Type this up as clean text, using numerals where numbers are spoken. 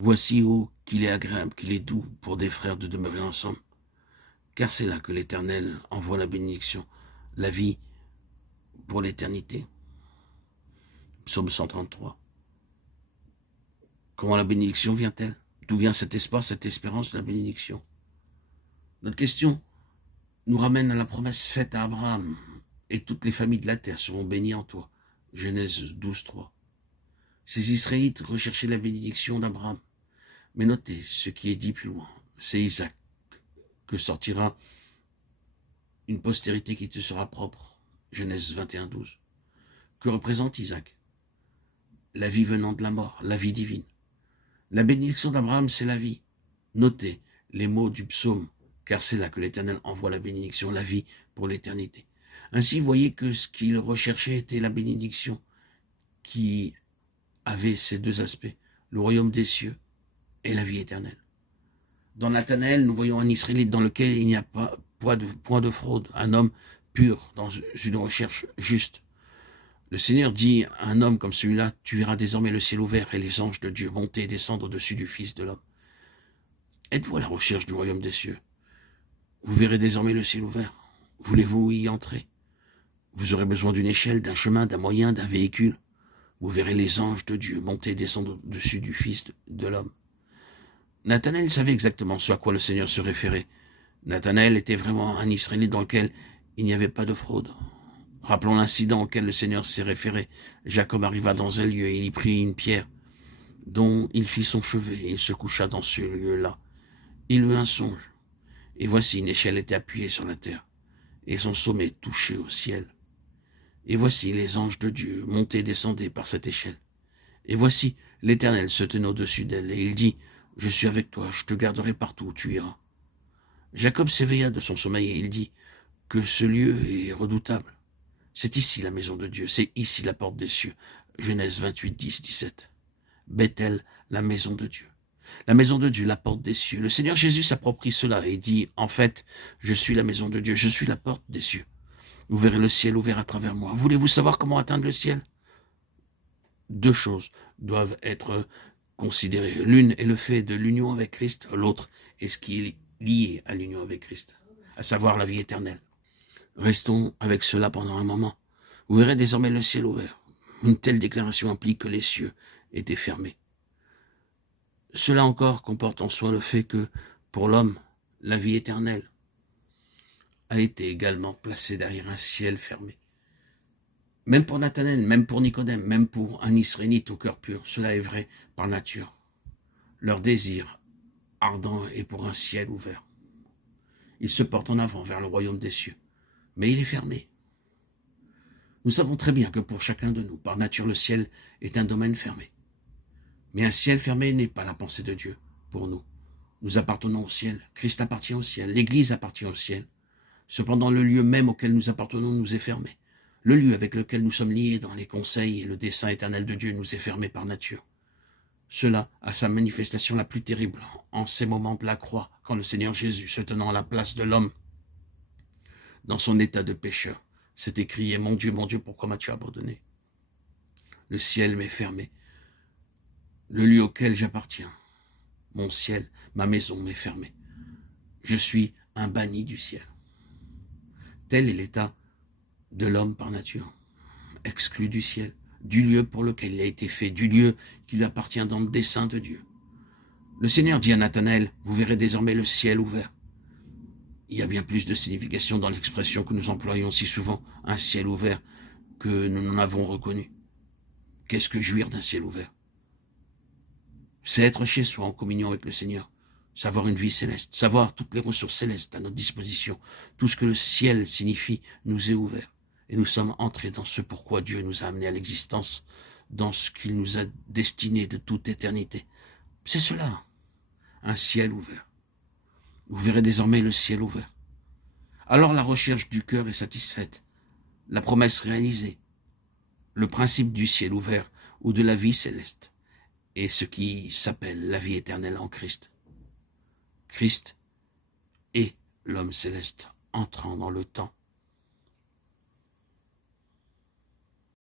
Voici, ô, qu'il est agréable, qu'il est doux pour des frères de demeurer ensemble. Car c'est là que l'Éternel envoie la bénédiction, la vie pour l'éternité. Psaume 133. Comment la bénédiction vient-elle? D'où vient cet espoir, cette espérance de la bénédiction? Notre question nous ramène à la promesse faite à Abraham. Et toutes les familles de la terre seront bénies en toi. Genèse 12, 3. Ces Israélites recherchaient la bénédiction d'Abraham. Mais notez ce qui est dit plus loin. C'est Isaac que sortira une postérité qui te sera propre. Genèse 21, 12. Que représente Isaac? La vie venant de la mort, la vie divine. La bénédiction d'Abraham, c'est la vie. Notez les mots du psaume, car c'est là que l'Éternel envoie la bénédiction, la vie pour l'éternité. Ainsi, voyez que ce qu'il recherchait était la bénédiction qui avait ces deux aspects, le royaume des cieux et la vie éternelle. Dans Nathanaël, nous voyons un Israélite dans lequel il n'y a pas point de fraude, un homme pur dans une recherche juste. Le Seigneur dit à un homme comme celui-là, tu verras désormais le ciel ouvert et les anges de Dieu monter et descendre au-dessus du Fils de l'homme. Êtes-vous à la recherche du royaume des cieux? Vous verrez désormais le ciel ouvert. Voulez-vous y entrer? Vous aurez besoin d'une échelle, d'un chemin, d'un moyen, d'un véhicule. Vous verrez les anges de Dieu monter et descendre au-dessus du Fils de l'homme. Nathanaël savait exactement ce à quoi le Seigneur se référait. Nathanaël était vraiment un Israélite dans lequel il n'y avait pas de fraude. Rappelons l'incident auquel le Seigneur s'est référé. Jacob arriva dans un lieu et il y prit une pierre dont il fit son chevet et il se coucha dans ce lieu-là. Il eut un songe. Et voici une échelle était appuyée sur la terre et son sommet touchait au ciel. Et voici les anges de Dieu montaient et descendaient par cette échelle. Et voici l'Éternel se tenait au-dessus d'elle et il dit, je suis avec toi, je te garderai partout où tu iras. Jacob s'éveilla de son sommeil et il dit que ce lieu est redoutable. C'est ici la maison de Dieu, c'est ici la porte des cieux. Genèse 28, 10, 17. Bethel, la maison de Dieu. La maison de Dieu, la porte des cieux. Le Seigneur Jésus s'approprie cela et dit, en fait, je suis la maison de Dieu, je suis la porte des cieux. Vous verrez le ciel ouvert à travers moi. Voulez-vous savoir comment atteindre le ciel? Deux choses doivent être considérées. L'une est le fait de l'union avec Christ, l'autre est ce qui est lié à l'union avec Christ, à savoir la vie éternelle. Restons avec cela pendant un moment. Vous verrez désormais le ciel ouvert. Une telle déclaration implique que les cieux étaient fermés. Cela encore comporte en soi le fait que, pour l'homme, la vie éternelle a été également placée derrière un ciel fermé. Même pour Nathanaël, même pour Nicodème, même pour un Israélite au cœur pur, cela est vrai par nature. Leur désir ardent est pour un ciel ouvert. Ils se portent en avant vers le royaume des cieux, mais il est fermé. Nous savons très bien que pour chacun de nous, par nature, le ciel est un domaine fermé. Mais un ciel fermé n'est pas la pensée de Dieu pour nous. Nous appartenons au ciel, Christ appartient au ciel, l'Église appartient au ciel. Cependant, le lieu même auquel nous appartenons nous est fermé. Le lieu avec lequel nous sommes liés dans les conseils et le dessein éternel de Dieu nous est fermé par nature. Cela a sa manifestation la plus terrible en ces moments de la croix, quand le Seigneur Jésus, se tenant à la place de l'homme, dans son état de pécheur, s'est écrié, mon Dieu, pourquoi m'as-tu abandonné? Le ciel m'est fermé. Le lieu auquel j'appartiens, mon ciel, ma maison m'est fermée. Je suis un banni du ciel. Tel est l'état de l'homme par nature, exclu du ciel, du lieu pour lequel il a été fait, du lieu qui lui appartient dans le dessein de Dieu. Le Seigneur dit à Nathanaël, vous verrez désormais le ciel ouvert. Il y a bien plus de signification dans l'expression que nous employons si souvent, un ciel ouvert, que nous n'en avons reconnu. Qu'est-ce que jouir d'un ciel ouvert? C'est être chez soi en communion avec le Seigneur, savoir une vie céleste, savoir toutes les ressources célestes à notre disposition. Tout ce que le ciel signifie nous est ouvert. Et nous sommes entrés dans ce pourquoi Dieu nous a amenés à l'existence, dans ce qu'il nous a destiné de toute éternité. C'est cela, un ciel ouvert. Vous verrez désormais le ciel ouvert. Alors la recherche du cœur est satisfaite, la promesse réalisée, le principe du ciel ouvert ou de la vie céleste, et ce qui s'appelle la vie éternelle en Christ. Christ est l'homme céleste entrant dans le temps